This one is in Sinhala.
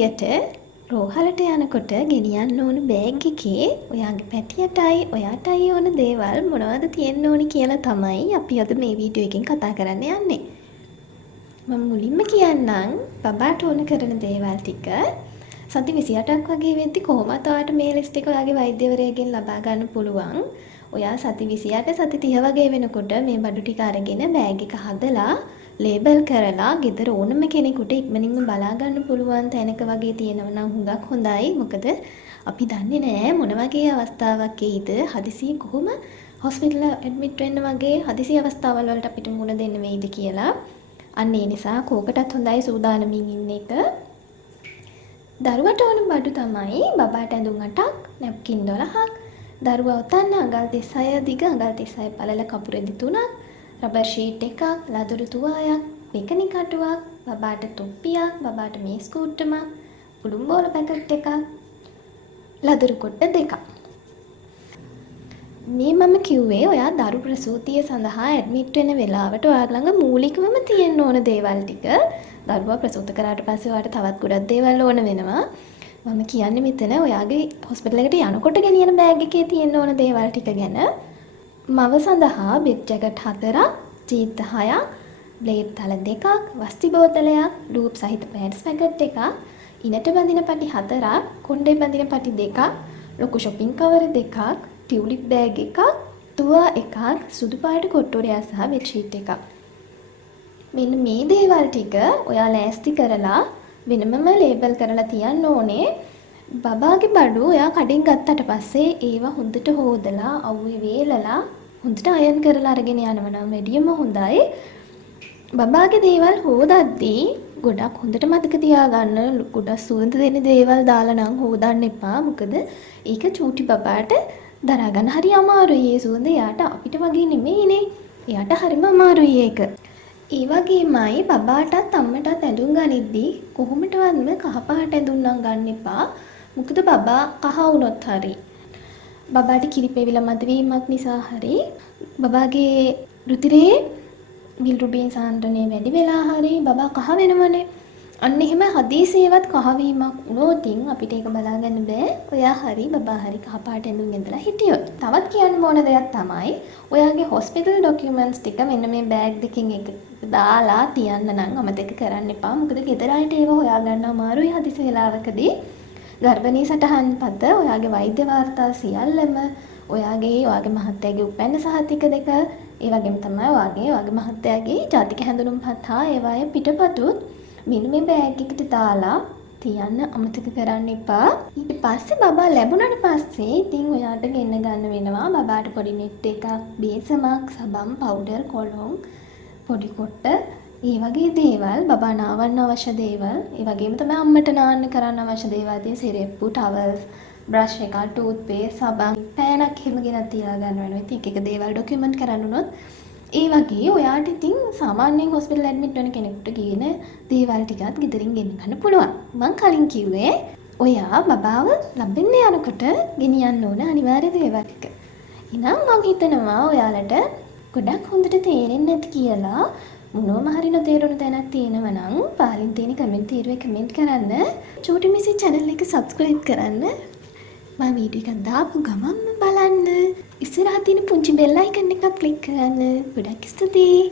එළියට රෝහලට යනකොට ගෙනියන්න ඕන බෑග් එකේ ඔයාගේ පැටියටයි ඔයාටයි ඕන දේවල් මොනවද තියෙන්න ඕනි කියලා තමයි අපි අද මේ වීඩියෝ එකෙන් කතා කරන්න යන්නේ. මම මුලින්ම කියන්නම් බබාට ඕන කරන දේවල් ටික. සති 28ක් වගේ වෙද්දි කොහොමද ඔයාට මේ ලිස්ට් එක ඔයාගේ වෛද්‍යවරයෙක්ගෙන් ලබා ගන්න පුළුවන්. ඔයා සති 28 සති 30 වගේ වෙනකොට මේ බඩු ටික අරගෙන බෑග් එක හදලා ලේබල් කරලා ගෙදර ඕනම කෙනෙකුට ඉක්මනින්ම බලා ගන්න පුළුවන් තැනක වගේ තියෙනවා නම් හුඟක් හොඳයි. මොකද අපි දන්නේ නැහැ මොන වගේ අවස්ථාවක් එයිද හදිසියෙ කොහොම හොස්පිටල් ඇඩ්මිට් වෙන්න වගේ හදිසි අවස්ථාවල් වලට අපිට මුහුණ දෙන්න වෙයිද කියලා. අන්න ඒ නිසා කෝකටත් හොඳයි සූදානමින් ඉන්න එක. දරුවට ඕන බඩු තමයි බබාට ඇඳුම් 8ක්, නැප්කින් 12ක්, දරුවා උතන්න අඟල් 36 දිග අඟල් 36 පළල කපුරෙදි 3ක්, රබර් ෂීට් එකක්, ලදරු තුවායක්, පෙකණි කටුවක්, බබාට තොප්පියක්, බබාට මේස් කූට්ටමක්, උඩුම් බෝල පැකට් එකක්, ලදරු කොට්ට දෙකක්. මේ මම කිව්වේ ඔයා දරු ප්‍රසූතිය සඳහා ඇඩ්මිට් වෙන වෙලාවට ඔයාලා ළඟ මූලිකවම තියෙන්න ඕන දේවල් ටික. දරුවා ප්‍රසූත කරාට පස්සේ ඔයාට තවත් ගොඩක් දේවල් ඕන වෙනවා. මම කියන්නේ මෙතන ඔයාගේ හොස්පිටල් එකට යනකොට ගෙනියන බෑග් එකේ තියෙන්න ඕන දේවල් ටික ගැන. මව සඳහා බෙඩ් ජැකට් 4ක්, ජීත් 6ක්, බ්ලේඩ් තල 2ක්, වස්ති බෝතලයක්, ලූප් සහිත පෑඩ්ස් පැකට් එකක්, ඉනට බඳින පටි 4ක්, කොණ්ඩේ බඳින පටි 2ක්, ලොකු shopping cover 2ක්, ටියුලිප් බෑග් එකක්, තුවා එකක්, සුදු පාට කොට්ටෝරයක් සහ බෙඩ් ෂීට් එකක්. මෙන්න මේ දේවල් ටික ඔයා ලෑස්ති කරලා වෙනමම ලේබල් කරලා තියන්න ඕනේ. බබාගේ බඩු ඔයා කඩෙන් ගත්තට පස්සේ ඒවා හොඳට හොදලා අවුවේ වේලලා හොඳට අයන් කරලා අරගෙන යනවා නම් වැඩියම හොඳයි. බබාගේ දේවල් හොදද්දී ගොඩක් හොඳට මතක තියාගන්න ගොඩක් සුවඳ දෙන දේවල් දාලා නම් හොදන්න එපා. මොකද ඒක චූටි බබාට දරා ගන්න හරි අමාරුයි. ඒ සුවඳ යාට අපිට වගේ නෙමෙයිනේ. එයාට හරිම අමාරුයි ඒක. ඒ වගේමයි බබාටත් අම්මටත් ඇඳුම් ගනිද්දී කොහොමදවත්ම කහ පාට ඇඳුම් නම් ගන්න එපා. මොකද බබා කහ වුණොත් හරි බබාට කිරිපෙවිල මදවීමක් නිසා හරි බබාගේ රුධිරයේ බිලිරුබින් සාන්ද්‍රණය වැඩි වෙලා හරි බබා කහ වෙනවනේ. අන්න එහෙම හදිසියෙවත් කහවීමක් වුණොත් අපිට ඒක බලාගන්න බෑ. ඔයා හරි බබා හරි කහ පාට ඇඳුම් ඇඳලා හිටියොත්. තවත් කියන්න ඕන දෙයක් තමයි ඔයාගේ හොස්පිටල් ඩොකියුමන්ට්ස් ටික මෙන්න මේ බෑග් දෙකකින් එක දාලා තියන්න නම් අමතක කරන්න එපා. මොකද ගෙදර අයට ඒව හොයාගන්න අමාරුයි හදිසි වෙලාවකදී. ගර්භණී සටහන් පත, ඔයාගේ වෛද්‍ය වාර්තා සියල්ලම, ඔයාගේ මහත්තයාගේ උපැන්න සහතික දෙක, ඒ වගේම තමයි ඔයාගේ මහත්තයාගේ ජාතික හැඳුනුම්පත් හා ඒවායේ පිටපතුත් මෙන්න මේ බෑග් එකට දාලා තියන්න අමතක කරන්න එපා. ඊට පස්සේ බබා ලැබුණාට පස්සේ ඉතින් ඔයාට ගෙන්න ගන්න වෙනවා බබාට පොඩි net එකක්, බේසමක්, සබම්, පවුඩර්, කොලොන්, පොඩි කොට්ට, ඒ වගේ දේවල් බබා නාවන්න අවශ්‍ය දේවල්, ඒ වගේම තමයි අම්මට නාන්න කරන්න අවශ්‍ය දේවල් තියෙන සිරෙප්පු, ටවල්ස්, බ්‍රෂ් එක, ටූත් පේස්ට්, සබන්, පෑනක් එහෙම ගෙනත් තියලා ගන්න වෙනවා. ඉතින් එක දේවල් ඩොකියුමන්ට් කරන්න උනොත් ඒ වගේ ඔයාට ඉතින් සාමාන්‍යයෙන් හොස්පිටල් ඇඩ්මිට් වෙන කෙනෙකුට කියන දේවල් ටිකත් ගෙදරින් ගෙන්න ගන්න පුළුවන්. මං කලින් කිව්වේ ඔයා බබාව ලබෙන්න යනකොට ගෙනියන්න ඕන අනිවාර්ය දේවල් ටික. එහෙනම් මං හිතනවා ඔයාලට ගොඩක් හොඳට තේරෙන්නේ නැති කියලා මොනවම හරි නොතේරුණු තැනක් තියෙනවා නම් පහලින් තියෙන කමෙන්ට් තීරුවේ කමෙන්ට් කරන්න. චූටි මිසි channel එක subscribe කරන්න. මම වීඩියෝ එකක් දාපු ගමන්ම බලන්න. ඉස්සරහ තියෙන පුංචි bell icon එක click කරන්න. ගොඩක් ස්තුතියි.